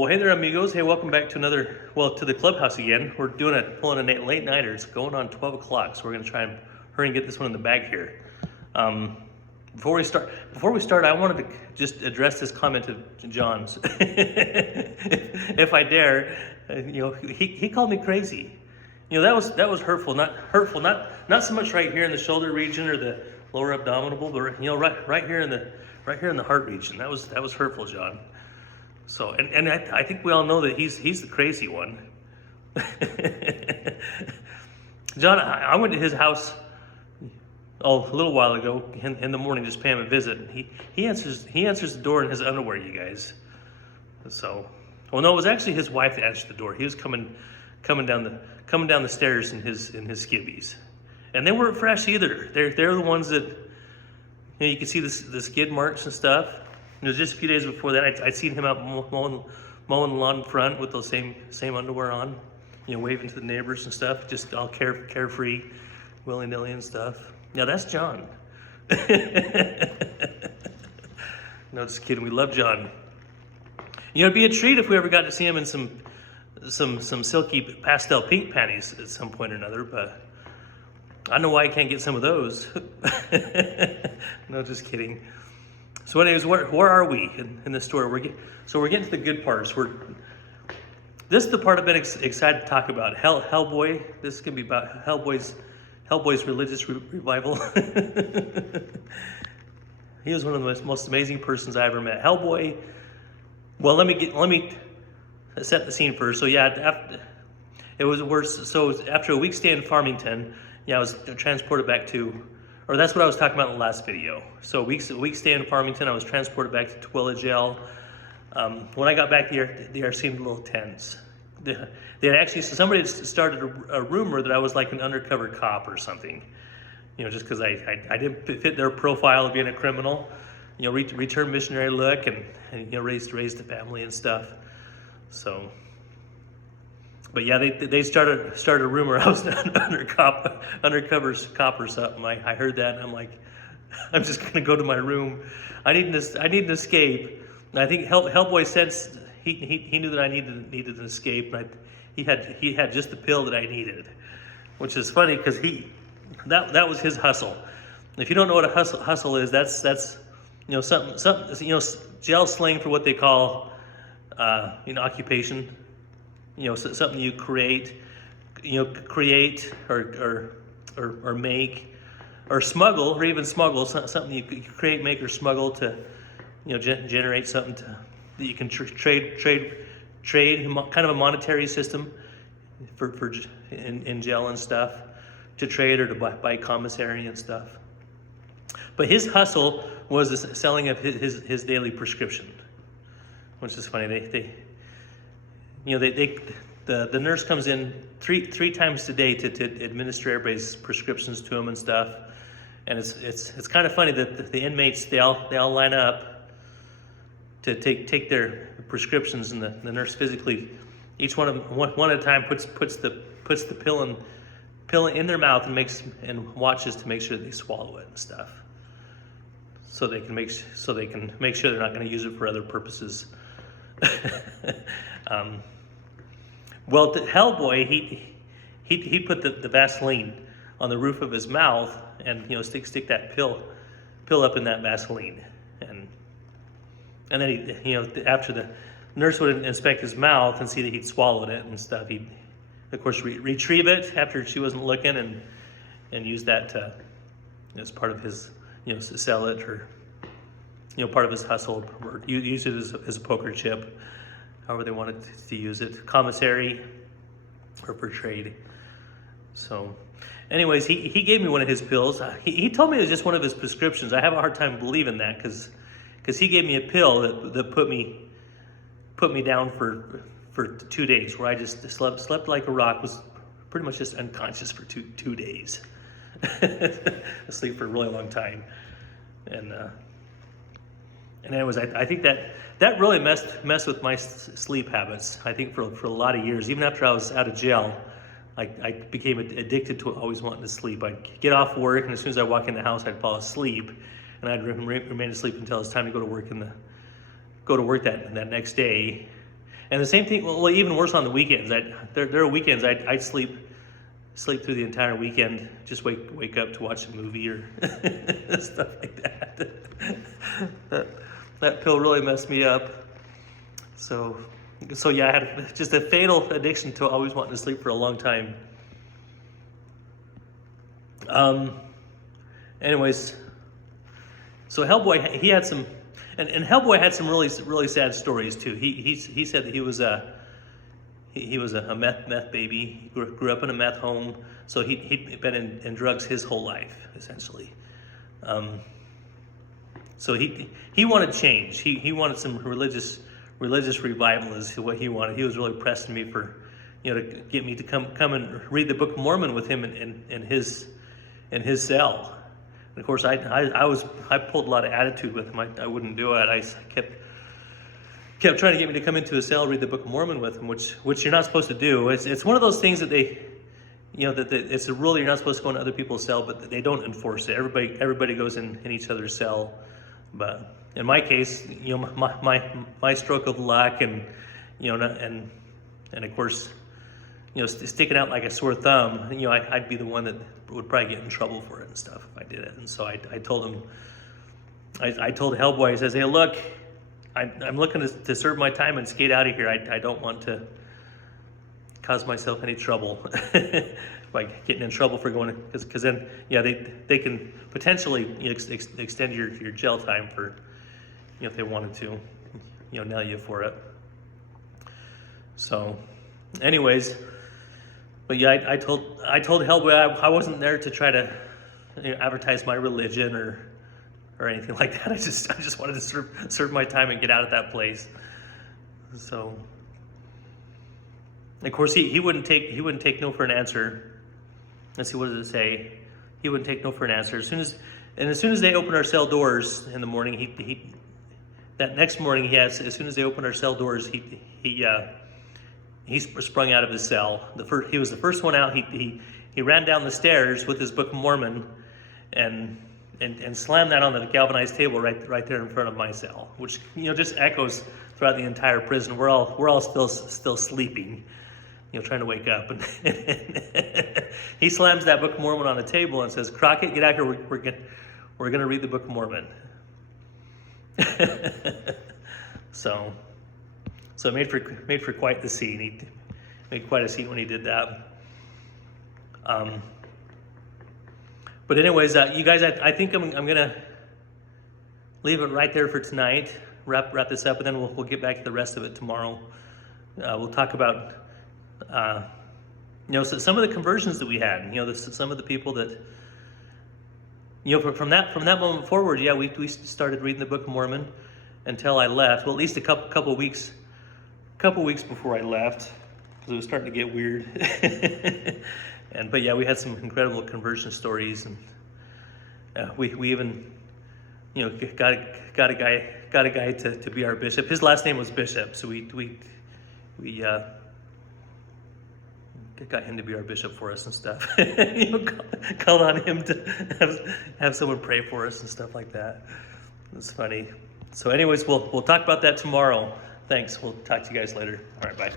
Oh, hey there, amigos. Hey, welcome back to to the clubhouse again. We're pulling a late nighter. It's going on 12 o'clock, so we're going to try and hurry and get this one in the bag here. Before we start, I wanted to just address this comment to John's. If I dare, he called me crazy. That was hurtful. Not so much right here in the shoulder region or the lower abdominal, but right here in the heart region. That was hurtful, John. So, and I think we all know that he's the crazy one. John, I went to his house a little while ago in the morning, just pay him a visit. He answers the door in his underwear, you guys. So, well, no, it was actually his wife that answered the door. He was coming down the stairs in his skivvies, and they weren't fresh either. They're the ones that you can see the skid marks and stuff. It was just a few days before that, I'd seen him out mowing the lawn in front with those same underwear on, waving to the neighbors and stuff, just all carefree, willy-nilly and stuff. Yeah, that's John. No, just kidding. We love John. It'd be a treat if we ever got to see him in some silky pastel pink panties at some point or another, but I don't know why I can't get some of those. No, just kidding. So anyways, where are we in the story? We're getting to the good parts. This is the part I've been excited to talk about. Hellboy. This is going to be about Hellboy's religious revival. He was one of the most amazing persons I ever met. Hellboy. Well, let me set the scene first. So yeah, it was worse. So after a week stay in Farmington, I was transported back to. Or that's what I was talking about in the last video. So a week stay in Farmington, I was transported back to Tooele Jail. When I got back, the air seemed a little tense. Somebody had started a rumor that I was like an undercover cop or something. Just because I didn't fit their profile of being a criminal. Return missionary look and raised a family and stuff. So. But yeah, they started a rumor I was an undercover cop or something. I heard that and I'm like, I'm just gonna go to my room. I need an escape. And I think Hellboy sensed he knew that I needed an escape, and he had just the pill that I needed, which is funny because that was his hustle. If you don't know what a hustle is, that's something jail slang for what they call occupation. Something you create or make or smuggle, or even smuggle something you create, make, or smuggle to, generate something that you can trade, kind of a monetary system for in jail and stuff, to trade or to buy commissary and stuff. But his hustle was the selling of his daily prescription, which is funny. The nurse comes in three times a day to administer everybody's prescriptions to him and stuff, and it's kind of funny that the inmates they all line up to take their prescriptions, and the nurse physically, each one of them one at a time puts the pill in their mouth and watches to make sure they swallow it and stuff, so they can make sure they're not going to use it for other purposes. Well, Hellboy, he put the Vaseline on the roof of his mouth, and stick that pill up in that Vaseline, and then he after the nurse would inspect his mouth and see that he'd swallowed it and stuff, he'd of course retrieve it after she wasn't looking and use that to, as part of his sell it, or part of his hustle, or use it as a poker chip. However they wanted to use it, commissary or for trade. So anyways, he gave me one of his pills. He told me it was just one of his prescriptions. I have a hard time believing that because he gave me a pill that put me down for 2 days, where I just slept like a rock, was pretty much just unconscious for two days. Asleep for a really long time. And anyways, I think that really messed with my sleep habits. I think for a lot of years, even after I was out of jail, I became addicted to always wanting to sleep. I'd get off work, and as soon as I walk in the house, I'd fall asleep, and I'd remain asleep until it's time to go to work that next day. And the same thing, well, even worse on the weekends. There are weekends I'd sleep through the entire weekend, just wake up to watch a movie or stuff like that. That pill really messed me up. So yeah, I had just a fatal addiction to always wanting to sleep for a long time. Anyways, so Hellboy, he had some, and Hellboy had some really sad stories too. He said that he was a meth baby. He grew up in a meth home, so he'd been in drugs his whole life essentially. So he wanted change. He wanted some religious revival is what he wanted. He was really pressing me for, to get me to come and read the Book of Mormon with him in his cell. And of course, I pulled a lot of attitude with him. I wouldn't do it. I kept trying to get me to come into his cell, read the Book of Mormon with him, which you're not supposed to do. It's one of those things that they, that it's a rule you're not supposed to go into other people's cell, but they don't enforce it. Everybody goes in each other's cell. But in my case, my stroke of luck and of course, sticking out like a sore thumb, I'd be the one that would probably get in trouble for it and stuff if I did it. And so I told him, I told Hellboy, I says, hey, look, I'm looking to serve my time and skate out of here. I don't want to cause myself any trouble by getting in trouble for going, because then, they can potentially extend your jail time for, if they wanted to, nail you for it. So, anyways, but yeah, I told Hellboy I wasn't there to try to advertise my religion or anything like that. I just wanted to serve my time and get out of that place. So, of course, he wouldn't take no for an answer. Let's see, what does it say? He wouldn't take no for an answer. As soon as they opened our cell doors in the morning, that next morning as soon as they opened our cell doors, he sprung out of his cell. He was the first one out. He ran down the stairs with his Book of Mormon, and slammed that on the galvanized table right there in front of my cell, which just echoes throughout the entire prison. We're all still sleeping, trying to wake up, and he slams that Book of Mormon on the table and says, "Crockett, get out here. We're gonna read the Book of Mormon." So it made for quite the scene. He made quite a scene when he did that. But anyways, you guys, I think I'm gonna leave it right there for tonight. Wrap this up, and then we'll get back to the rest of it tomorrow. We'll talk about so some of the conversions that we had. Some of the people that from that moment forward, we started reading the Book of Mormon until I left. Well, at least a couple weeks before I left, because it was starting to get weird. But we had some incredible conversion stories, and we even got a guy to be our bishop. His last name was Bishop, so we got him to be our bishop for us and stuff. Called on him to have someone pray for us and stuff like that. It's funny. So anyways, we'll talk about that tomorrow. Thanks. We'll talk to you guys later. All right, bye.